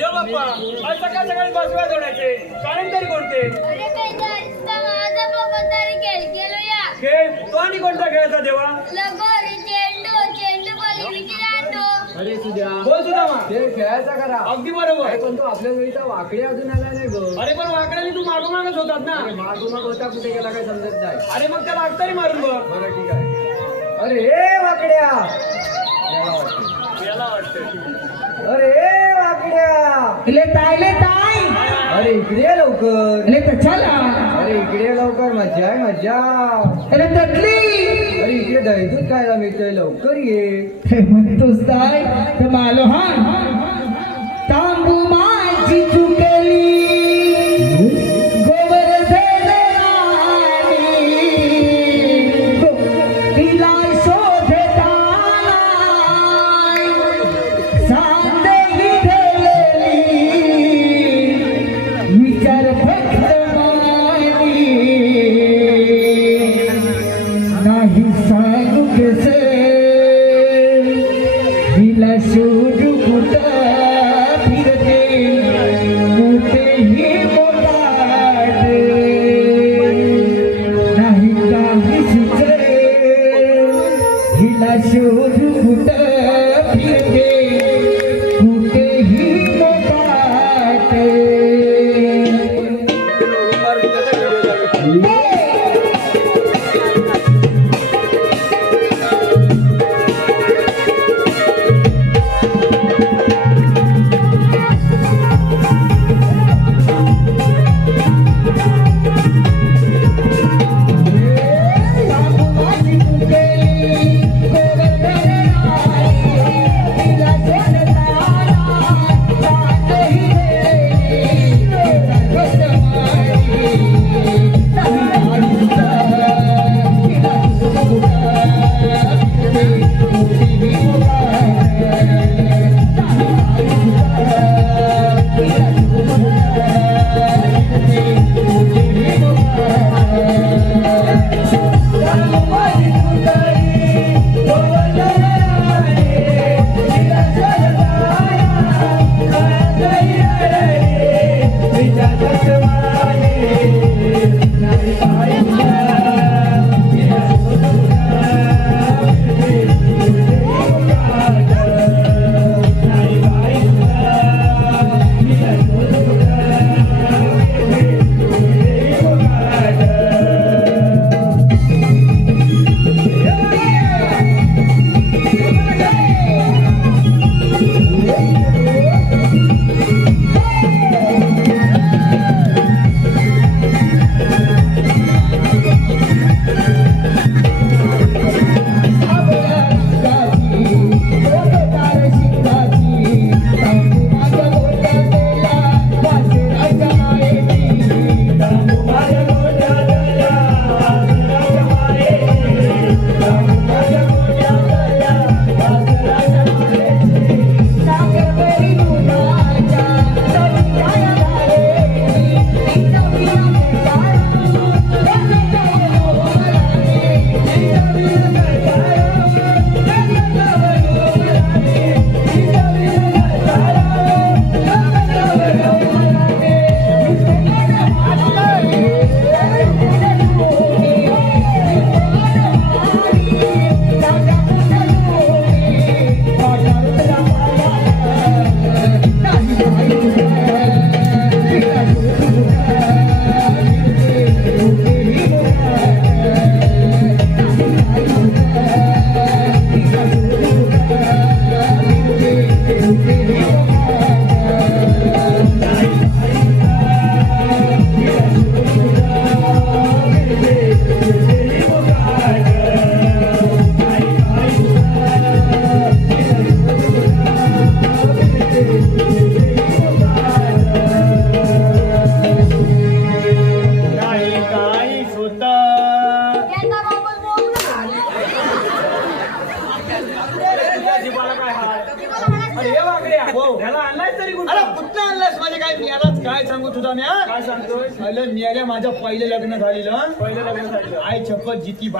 देव बाप्पा आज सकाळ सकाळी बसवा जोडायचे. कारण तरी कोणते? खेळ तो आणि कोणता खेळायचा देवा? लगोरी चेंडू चेंडू बोली विचारांडू अरे सुद्या बोल सुद्धा मा. खेळ खेळायचा करा. अगदी बरोबर. पण तो आपल्या वेळीचा वाकडे अजून आला नाही ग. अरे पण वाकड्याने तू मागो मागच होतात ना. मागू मग होता कुठे गेला काय समजत नाही. अरे मग त्याला अगतारी मारून बघ. बरं ठीक आहे. अरे ए वाकड्या. याला वाटतं अरे ए वाकड्या ले ताय ले ताय अरे इकडे ये लवकर. ले तर चला. अरे इकडे ये लवकर. मजा आहे मजा अरे तटली. अरे इकडे दहीदूध खायला मिळतंय. लवकर ये. म्हणतोस काय तर मालो हा. हिला शोधू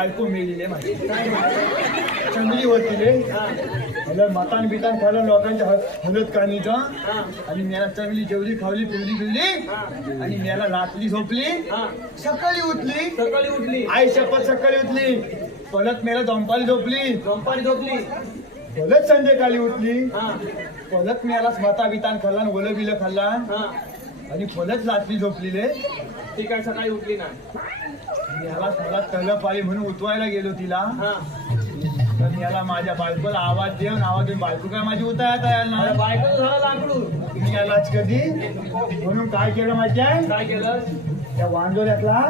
बायको मिळलेली माझी. चांगली होती रे. हलं मतान बितान खाल्लं लोकांच्या हलत कानीचं हा. आणि मला चांगली जेवली खावली पिवली पिवली हा. आणि मला रात्री झोपली. हा. सकाळी उठली. सकाळी उठली. आई शपथ सकाळी उठली. परत मला झोंपाली झोपली. झोंपारी झोपली. परत संध्याकाळी उठली. हा. परत मला मता बितान खाल्ला ओलं बिलं खाल्ला. हा. आणि परत रात्री झोपलेले. ती काय सकाळी उठली ना याला मला तलप आली म्हणून उठवायला गेलो तिला. हा. तर याला माझ्या बायकोला आवाज देऊन आवाज देऊन बायको काय माझी उतारता यायला अरे नाही बायको झाला लाकडू तुम्ही यालाच कधी? म्हणून काय केलं माहिती आहे काय केलं? त्या वांजोल्यातला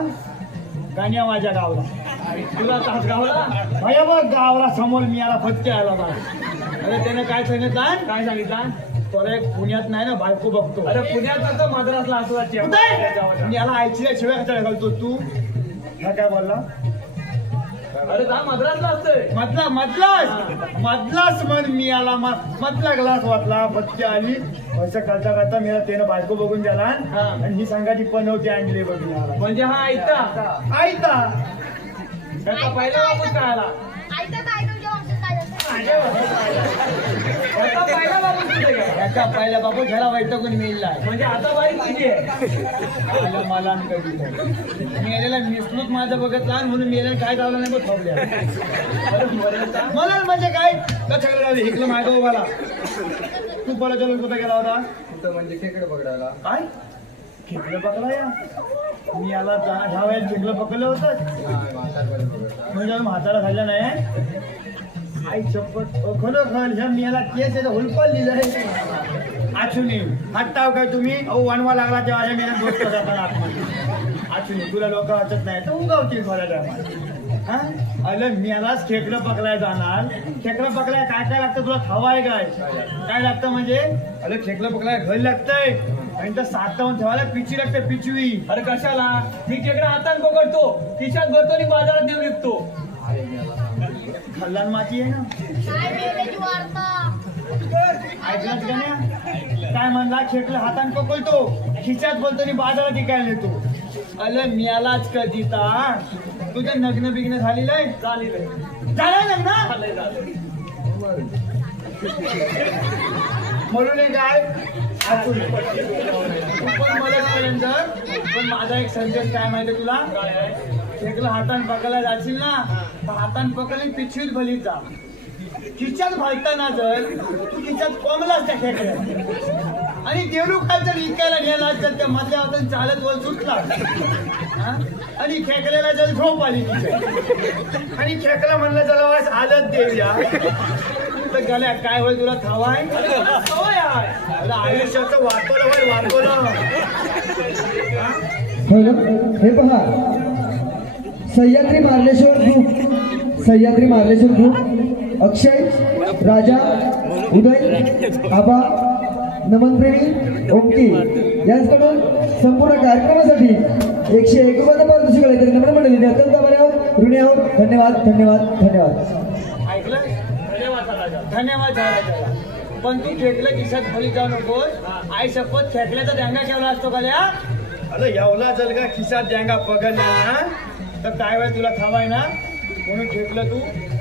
गाण्या माझ्या गावला. तुला तास गावला? भया बघ गावला समोर मी याला फटके आला बा अरे त्याने काय सांगितलं? काय सांगितलं? तुला एक पुण्यात नाही ना बायको बघतो. अरे पुण्यात तर मद्रासला असला? मी याला आईची शिवाय कशाला घालतो. तू? हा काय बोलला? अरे जा मद्रासला असतोय. मधला मधलाच! मधलाच म्हण मी आला मधला ग्लास वाटला फटके आली असं करता करता मी त्यानं बायको बघून गेला हा. आणि ही संघाची पनवती आणली बघ मी आला म्हणजे हा ऐकता आईता त्याचा पहिला बाबूच काय आला याचा पहिला झाला वाईट वैतकून मिळला म्हणजे आता बाई तुझी आहे आला मला आणि कधी मेलेला मिसलूच माझं बघत लहान म्हणून मेलेला काय झालं नाही बघ थोडल्या मला म्हणजे काय कशाला हिकलं माझं उभाला तू बोला चलून कुठं गेला होता कुठं म्हणजे खेकडे पकडायला काय खेकडे पकडा या मी याला जा- ह्या वेळेस खेकलं पकडलं होतं म्हणजे म्हातारा खाल्लं नाही आई चप्पट खरं खर ह्या मी याला केस आहे हुलपल दिलंय आचुनी हट्टाव काय तुम्ही? अहो वनवा लागला तेव्हा ह्या मेला दोस्त जाताना आतमध्ये. आचुनी तुला लोक वाचत नाही तर उगावतील हा? अरे मेलाच खेकडं पकडाय जाणार. खेकडं पकडाय काय काय लागतं तुला? खावा आहे काय? काय लागतं म्हणजे? अरे खेकडं पकडाय घर लागतंय. आणि तर साठवून ठेवायला पिची लागते पिचवी. अरे कशाला? मी खेकडा हातात पकडतो. खिशात भरतो आणि बाजारात देऊन विकतो. खल्लान माती आहे ना? काय ऐकलंच का काय म्हणला? खेकलं हातान पकडतो. खिच्यात बोलतो आणि बाजारात विकायला नेतो अरे मियालाच कधी ता? तुझं नग्न बिग्न झालेलं आहे? चालेल झालंय लग्न म्हणून काय? पण मदत करेन जर पण माझा एक संदेश काय माहिती तुला? एकला खेकलं हातान पकडला जाशील ना तर हातान पकडली पिशवीत भलीत जा. खिच्यात घालताना जर तू खिच्यात कोंबलाच त्या खेकड्या आणि देवरू काय जर इकायला गेला तर त्या मधल्या हातात चालत वर सुटला. आणि खेकड्याला जर झोप आली तिथे. आणि खेकडा म्हणलं चला वास आलत देऊया. तर गेल्या काय होईल तुला थवाय आयुष्याचं वाटवलं होय वाटवलं हो हे पहा सह्याद्री मार्लेश्वर ग्रुप. सह्याद्री मार्लेश्वर ग्रुप. अक्षय राजा उदय आबा नमनप्रेमी ओंकी यांच्याकडून संपूर्ण कार्यक्रमासाठी एकशे एक रुपयाचा पारितोषिक आहे तरी नम्र मंडळी अत्यंत आभारी आहोत. ऋणी आहोत. धन्यवाद धन्यवाद धन्यवाद. ऐकलं? धन्यवाद पण तू खेकलं खिशात खाली जाऊ नकोस. आई शपथ खेकल्याचा द्यांगा ठेवला असतो का एवढा जर का खिशात द्यांगा पकडला ना तर काय वेळ तुला खावाय ना? म्हणून खेकलं तू?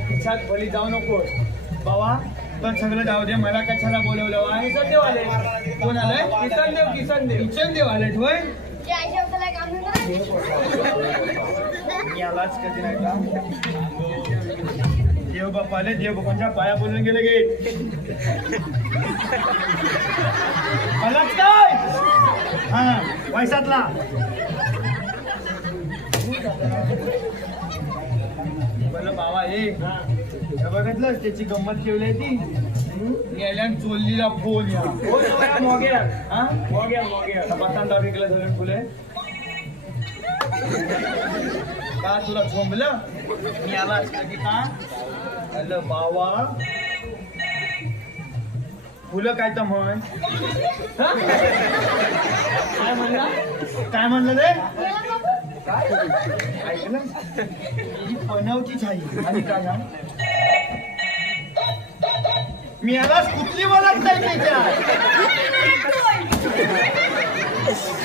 खिशात खाली जाऊ नकोस. बाबा पण सगळं जाऊ दे. मला कशाला बोलवलं? वा किसन देव आले. कोण आलंय? किसन देव किसन देव किचन देव आले मी आलाच कधी नाही का? देव देव बाप्पांच्या पाया बोलून गेले गे आलाच काय? हा पैशातला बरं बाबा हे हे बघितलं त्याची गंमत ठेवली आहे ती? गेल्या चोल्लीला फोन या. हो सवया मोग्या हा? मोग्या मोग्या बटांडा विकला धरून फुले. का तुला झोंबलं? मी आला कधी का हॅलो बावा फुलं काय तर म्हण. हा? काय म्हणला? काय म्हणलं रे? बाबू ऐकलं ही आहे आणि काय हा? मी यालाच कुठली बोलत नाही त्याच्या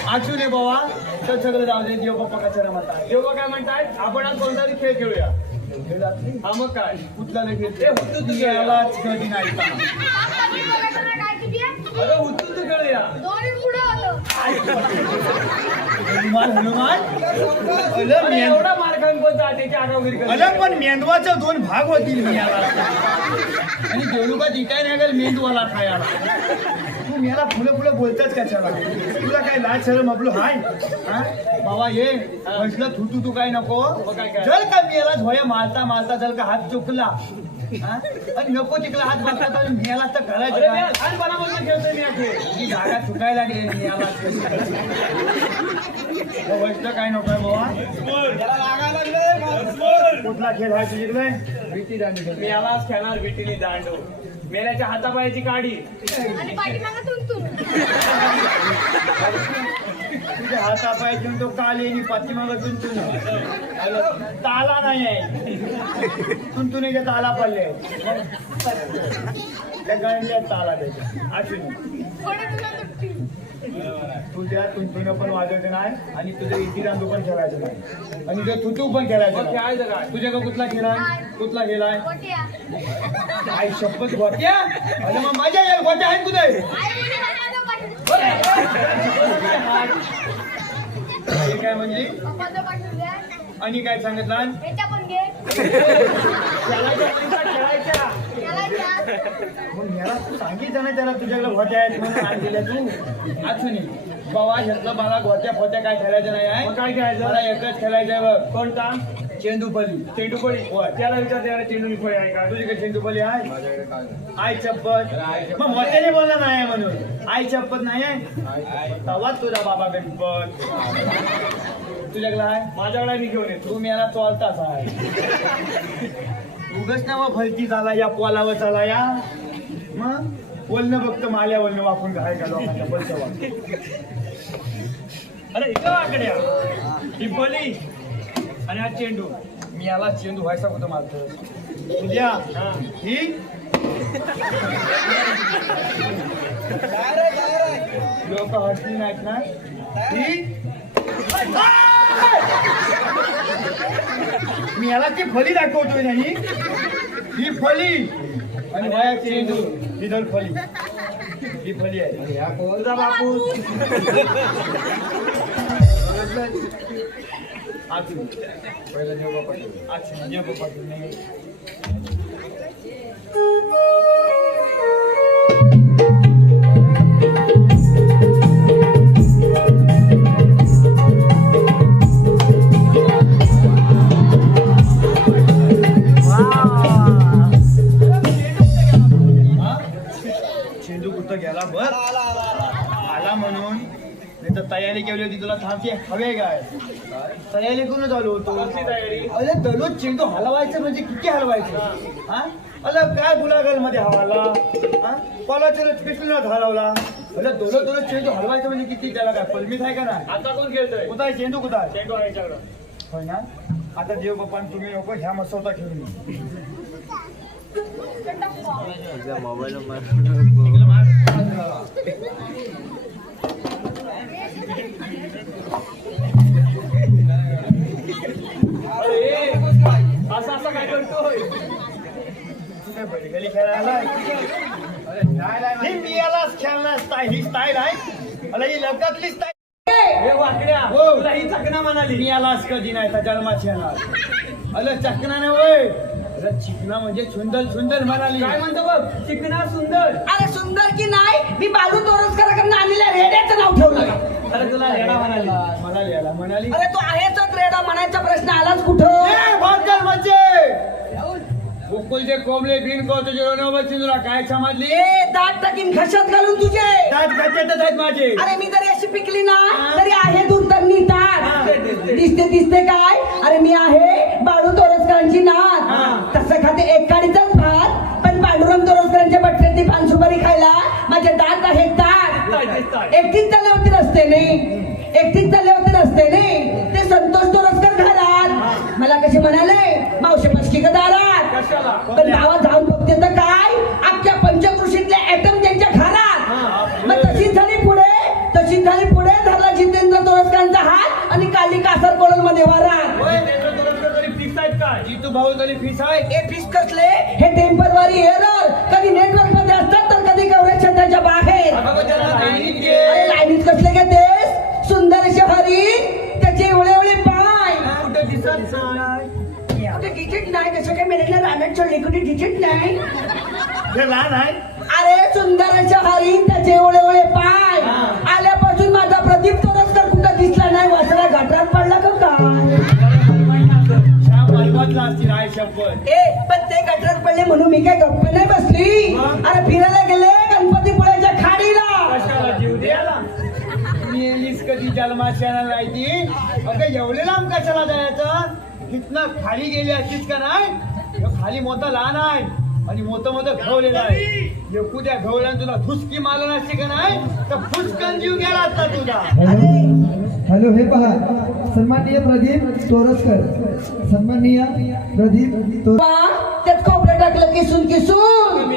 आठवू नये बाबा. तर सगळं जाऊ दे. देव बाप्पा कचरा म्हणतात देवा काय म्हणतायत आपण आज कोणताही खेळ खेळूया. रात्री हा मग काय कुठला लगेच ए, होतो यालाच कधी नाही का? अरे. हनुमान हनुमान अलं अरे मेंद- एवढा आगावगिरी करते. अलं पण मेंदवाचे दोन भाग होतील मी याला आणि देवळुका जिकाय नाही गेल मेंदवाला खायला तू मेला फुलं फुलं बोलतात कशाला तुला काय लाज शरम आपलं हाय? बाबा ये म्हटलं तू तू काय नको? जर का मेला झोया मारता मारता जर का हात चुकला? आणि नको तिकला हात बघता तर मेला तर करायचं अरे काय? मी लहानपणापासून खेळतोय मी. ही जागा चुकायला लागली आणि याला गोष्ट काय नको आहे बाबा कुठला खेळ आहे तुझ्याकडे? मी यालाच खेळणार विटीली दांडू. मेल्याच्या हातापायाची काढी आणि पाठीमागं तुंतुन. तुझ्या हातापाय तो काल येईल पाठीमागं तुंतून ताला नाही आहे. तुंतुनीच्या ताला पडले त्या गणल्या ताला त्याच्या तुटतील. तुझ्या तुंतुन पण वाजवायचं नाही आणि तुझं इटी रांधू पण खेळायचं नाही. आणि तुझं तुतू पण खेळायचं खेळायचं काय तुझ्याकडे कुठला खेळाय कुठला खेळाय. आई शपथ गोट्या अरे मग माझ्या यार गोट्या आहेत कुठे आई बोलली, पप्पाचं पाठवून- हे काय म्हणजे. आणि काय सांगितलं. मग याला तू सांगितलं ना त्याला तुझ्याकडे गोट्या आहेत म्हणून आण दिल्या तू. अजून बाबा ह्यातलं मला गोट्या फोट्या काय खेळायचं नाही आहे मग काय खेळायचं? मला एकच खेळायचं आहे बघ. कोणता? चेंडू पली चेंडू फळी होय. त्याला विचार त्याला चेंडू फळी आहे का? तुझ्याकडे चेंडू पली आहे आई चप्पत मग मोठ्याने बोलला नाही आहे म्हणून. आई चप्पत नाही आहे? तवाच तुझा बाबा गणपत. तुझ्याकडे आहे? माझ्याकडे मी घेऊन येतो. तू मला चोलताच आहे उगच ना मग भलती झाला या पोलावर चाला या. मग? बोलणं फक्त माल्या बोलणं वापरून काय का लोकांच्या बोलतं अरे इथं आकड्या. ही फळी आणि हा चेंडू. मी याला चेंडू व्हायचा कुठं मारतो तुझ्या हा. लोक हसली नाहीत ना ही? मी याला ती फली दाखवतोय ना ही? ही फली. आणि वाया चेंडू. ही दोन फली. ही फली आहे. तुझा बापू आज पहिला देव बापा अच्छा देव बापा नाही आला म्हणून. नाही तर तयारी केली होती तुला थांबते. हवे काय तयारी करूनच आलो होतो. अरे दररोज चेंडू हलवायचं म्हणजे किती हलवायचं? हा. अरे काय गुलागलमध्ये हवाला? हा? कॉलाच्या कृष्णात हलवला अरे दररोज दररोज चेंडू हलवायचं म्हणजे किती? त्याला काय पलमीत आहे का नाही? आता कोण खेळतोय? कुठं आहे? चेंडू कुठं आहे? चेंडू आहे याच्याकडं. होय ना? आता देव बाप्पा तुम्ही नको ह्या मसवता खेळून ये. काय बैलगाडी खेळायला ही मी खेळणार स्टाईल ही स्टाईल आहे अरे ही लग्नातली स्टाईल हे वाकड्या हो. तुला ही चकना म्हणाली मी यालाच कधी नाही त्या जन्मात येणार अरे चकना नाही होय अरे चिकना म्हणजे सुंदर सुंदर म्हणाली काय म्हणतो बघ चिकना सुंदर अरे सुंदर की नाही मी बालू तोरसकरांकडून आणलेल्या रेड्याचं नाव ठेवलं अरे तुला रेडा म्हणाली म्हणाली याला म्हणाली अरे तू आहेच रेडा म्हणायचा प्रश्न आलाच कुठं म्हणजे गोकुलचे कोंबले बिन तुझे रणवची तुला काय समजली? ए दात टाकीन घशात घालून तुझे. दात घातलेतच आहेत माझे. अरे मी जरी अशी पिकली ना तरी आहे दूर तर निघतात दिसते, दिसते. काय? अरे मी आहे बाळू तोरसकरांची नात. तसं खाते एक काडीचाच भात पण पांडुरंग तोरसकरांच्या बटक्यातली पान सुपारी खायला माझे दात आहेत दिसताय. एकटीच चालल्यावरती रस्त्याने एकटीच चालल्यावरती रस्त्याने ते संतोष तोरसकर घरात. मला कसे म्हणाले मावशी पशकी का दारात कशाला पण गावात जाऊन बघते तर काय? अख्ख्या पंचकृषीतले ऍटम त्यांच्या घरात. मग तशीच झाली पुढे. तशीच झाली पुढे. धरला जितेंद्र तोरसकरांचा हात आणि काली कासर कोळलमध्ये वारा होय, नेत्र दुरुस्त तरी फिक्स आहेत काय? जी तू भाऊ तरी फीस आहे हे फीस कसले? हे टेम्परवारी एरर कधी नेटवर्कमध्ये असतात हे लहान आहे. अरे सुंदर असे हरिण त्याचे एवढे एवढे पाय. आल्यापासून माझा प्रदीप तोरसकर कुठं दिसला नाही. वासरा घाटात पडला का काय? ए पण ते गटरात पडले म्हणून मी काय गप्प नाही बसली? अरे फिरायला गेले गणपतीपुळ्याच्या खाडीला. जीव द्यायला? मेलीस कधी जन्माशाला राहती अगं एवढे लांब कशाला जायचं? तिथनं खाली गेली असतीस का नाही? खाली मोठा लहान आहे. आणि मोठं मोठं घवलेलं आहे. एकू त्या घवल्यानं तुला फुसकी मारलं नसते का नाही? तर फुसकन जीव गेला असता तुझा. हॅलो? हॅलो हे पहा. सन्माननीय प्रदीप तोरसकर. सन्माननीय प्रदीप तोर त्यात खोबरं टाकलं किसून किसून.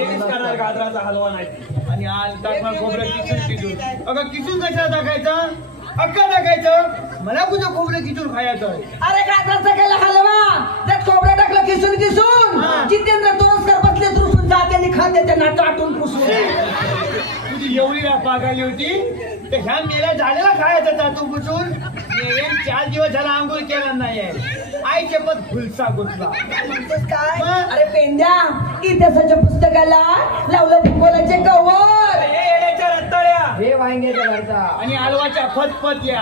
गाजराचा हलवा नाही. आणि आज टाकणार खोबरं किसून किसून. अगं किसून कशाला टाकायचं? अक्का टाकायचं? मला कुठं खोबरं किसून खायचं? अरे गाजराचा केला हलवा. त्यात खोबरं टाकलं किसून किसून. जितेंद्र तोरसकर बसले तुरसून जात्याने खाते त्यांना चाटून पुसून तुझी एवढी पागाली होती? तर ह्या मेल्या झालेला खायचं चातू पुसून चार दिवस झाला आंघोळ केला नाहीये. आई चपत फुलसा गुतला. म्हणतेस काय? अरे पेंद्या इतिहासाच्या पुस्तकाला लावलं भूगोलाचे कवर हे वांग्याच्या घरचा आणि अलवाच्या फतफत्या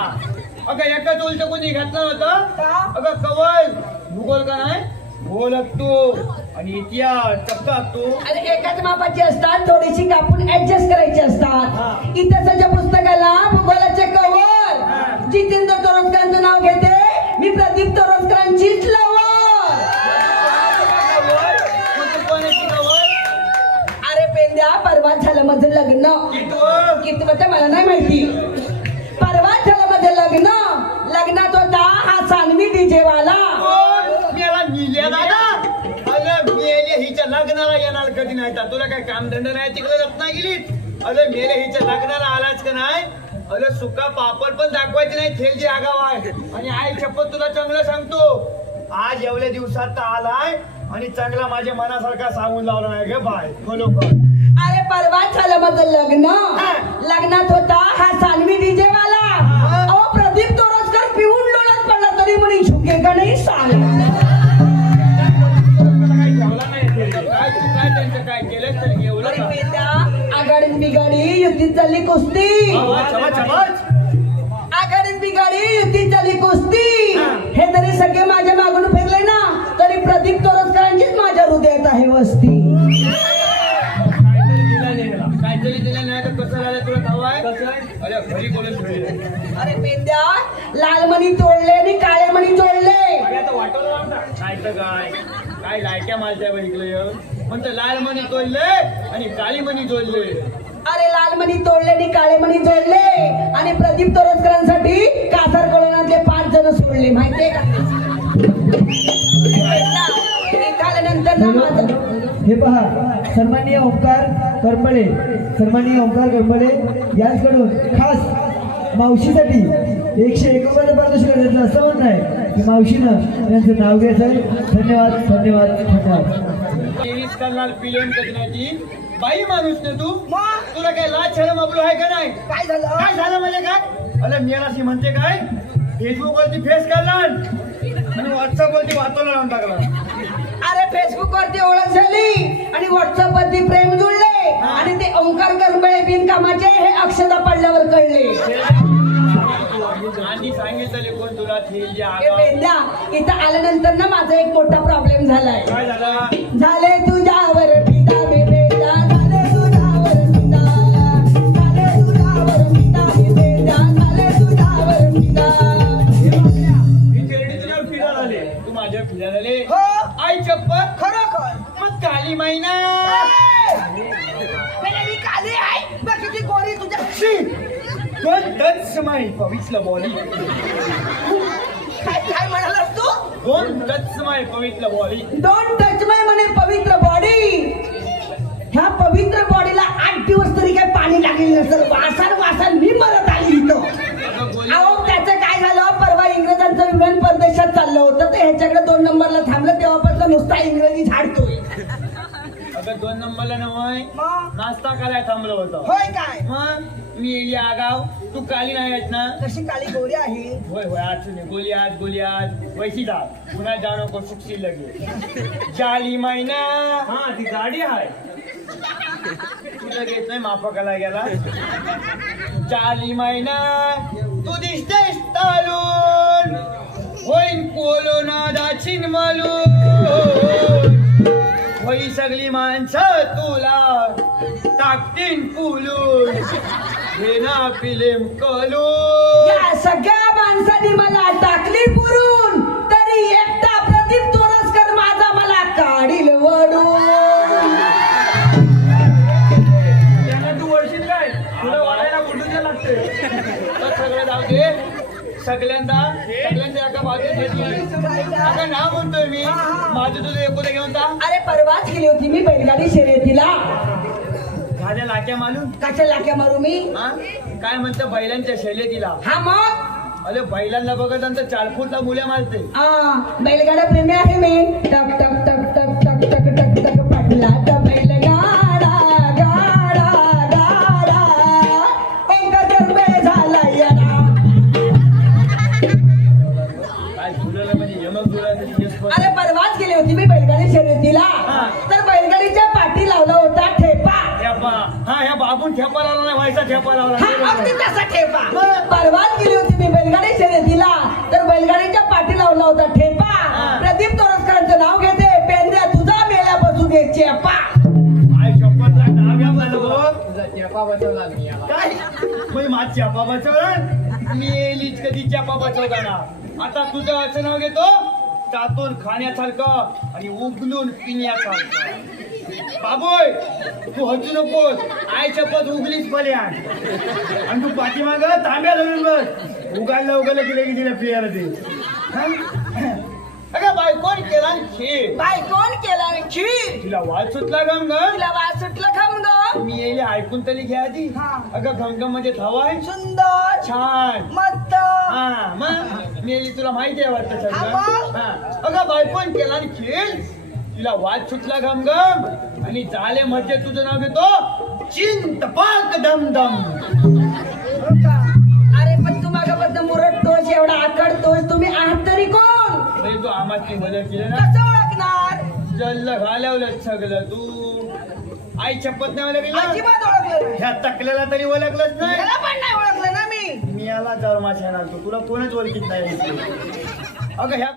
अगं एकच उलट कोणी घातलं होतं? का? अगं कवल भूगोल का नाही? बोलत तू. आणि इतिहास टपकात तू आणि एकाच मापाची असतात थोडीशी कापून ऍडजस्ट करायची. असतात. इतिहासाच्या पुस्तकाला भूगोलाचे कवर. जितेंद्र तोरसकरांचं नाव घेते. मी प्रदीप तोरसकरांचीच लवर अरे पेंद्या परवा झालं माझं लग्न. कितवं? किती होतं मला नाही माहिती. परवा झालं माझं लग्न. लग्नात होता हा सानवी डीजे लग्नाला येणार कधी नाही? तर तुला काय कामधंदा नाही? तिकडे रत्नागिरीत. अरे मेले हिच्या लग्नाला आलाच का नाही? अरे सुका पापड पण दाखवायची नाही थेलची आगाव आहे. आणि आई शपथ तुला चांगलं सांगतो. आज एवढ्या दिवसात तर आलाय आणि चांगला माझ्या मनासारखा सांगून लावला नाही ग बाय बरोबर अरे परवा झालं माझं लग्न. हा. लग्नात होता हा सानवी डीजे वाला हा. अहो प्रदीप तोरसकर पिऊन लोणात पडला तरी म्हणे झुके का नाही युतीत चालली कुस्ती. आवाज, आवाज, आवाज. आघाडीत बिघाडी युतीत चालली कुस्ती. हा. तरी सगळे माझ्या मागून फिरले ना. तरी प्रदीप तोरसकरांचीच माझ्या हृदयात आहे वस्ती. अरे पेंद्या लाल मणी तोडले आणि काळे मणी तर काय? काय लायट्या मारत्या बघितलं म्हणतं लाल मणी तोडले आणि काळी मणी जोडले. अरे लाल मणी तोडले आणि काळे मणी जोडले आणि प्रदीप तोरसकरांसाठी कासार कळवणातले पाच जण सोडले माहितीये का? हे पहा सन्माननीय ओंकार करपळे सन्माननीय ओंकार करपळे यांच्याकडून खास मावशीसाठी एकशे एकोणपन्नास पारितोषिक द्यायचं असं म्हणणं आहे की मावशीनं यांचं नाव घ्यायचं धन्यवाद धन्यवाद धन्यवाद. टेनिस करणार पिलेन करण्याची बाई माणूस ना तू? तुला काय लाज छडम आपलं आहे का नाही? काय झालं? काय झालं म्हणजे काय? अरे मी अशी म्हणते काय? फेसबुक वरती फेस करणार. आणि व्हॉट्सअप वरती वाचवलं लावून टाकला अरे फेसबुक वरती ओळख झाली आणि व्हॉट्सअप वरती प्रेम जुळले आणि ते ओंकार करंबळे बिनकामाचे हे अक्षता पडल्यावर कळले. आणि सांगितलं कोण तुला इथं आल्यानंतर ना माझा एक मोठा प्रॉब्लेम झालाय. झाले? तुझ्यावर काली आहे. गोरी तुझ्या. टच माई पवित्र बॉडी काय काय म्हणालास तू? दोन टच माई पवित्र बॉडी डोंट टच माय म्हणे पवित्र बॉडी. ह्या पवित्र बॉडीला आठ दिवस तरी काय पाणी लागेल नसेल. वासान वासान मी मरत आली इथं. अहो त्याचं काय झालं? परवा इंग्रजांचं विमान परदेशात चाललं होतं. तर ह्याच्याकडे दोन नंबरला थांबलं तेव्हापासून नुसता इंग्रजी झाडतोय. अगं दोन नंबरला नवय मग? नाश्ता करायला थांबलो होतो. होय काय? मग मी येली आगाव. तू काली नाही आहेत ना? कशी काळी गोरी आहे? होय होय आज गोली आज गोली आज वैशी जा. पुन्हा जाऊ नको सुटशील लगे जाली मैना. हा ती गाडी आहे तुला घेत नाही माफकाला गेला. जाली मैना. तू दिसतेस तालून. होईन कोलोना दाचिन मालून. होई सगळी माणसं तुला. टाकतीन फुलून हे ना फिल्म कलून या सगळ्या माणसांनी मला टाकली पुरून. तरी एकटा सगळ्यांच्या एका आता नाव म्हणतोय मी. माझं तुझं घेऊन जा. अरे परवाच गेली होती मी बैलगाडी शर्यतीला. माझ्या लाक्या मालून कशा लाक्या मारू मी? हा? काय म्हणतं बैलांच्या शर्यतीला? हा मग? अरे बैलांना बघत नंतर चार फूटला मुल्या मारते. आ, बैलगाडा प्रेमी आहे मी टक टक टक टक टक टक टक टक बैलगाडा ठेपा लावला नाही व्हायचा ठेपा लावला हा अगदी तसा ठेपा. परवाच गेली होती मी बैलगाडी शर्यतीला तर बैलगाडीच्या पाठी लावला होता ठेपा. प्रदीप तोरसकरांचं नाव घेते. पेंद्या तुझा मेल्या बसू दे चेपा. काय शपथ नाव या माझं बघ. काय? म्हणजे माझ चेपा बचवला मी येईलीच कधी चेपा बचवता ना? आता तुझं असं नाव घेतो टाकून खाण्यासारखं आणि उगलून पिण्यासारखं. बाबोय तू हसू नकोस. आय शपथ उगलीच पले आणि तू पाठीमाग तांब्या धरून बस. उगायला उगायला गेले की तिला प्रियाला ते? अगं बाय कोण केला बाय कोण केला खीर? तिला वाद सुटला गम ग तिला वाज सुटलं खम ग मी येईल ऐकून तरी घ्या आधी. हा. अगं घमघम म्हणजे हवाय सुंदर छान. मस्त. हा मग? मी तुला माहिती आहे वाटतं सगळं. अगं बायकोन केला आणि खेळ तिला वाद सुटला घमघम आणि झाले म्हणजे तुझं नाव घेतो चिंतपाक दमदम. अरे पण तू मागाबद्दल मुरटतोस एवढा आकडतोस तुम्ही आहात तरी कोण? म्हणजे तू आम्हाला मदत केलं ना? कसं ओळखणार? जल्ल घालवलं सगळं तू. आई शपथ नाही ओळखली अजिबात ओळखलं नाही. ह्या तकल्याला तरी ओळखलंच नाही. त्याला पण नाही ओळखलं ना मी. मी याला जळमा छान तू तुला कोणच ओळखीत नाही. अगं ह्या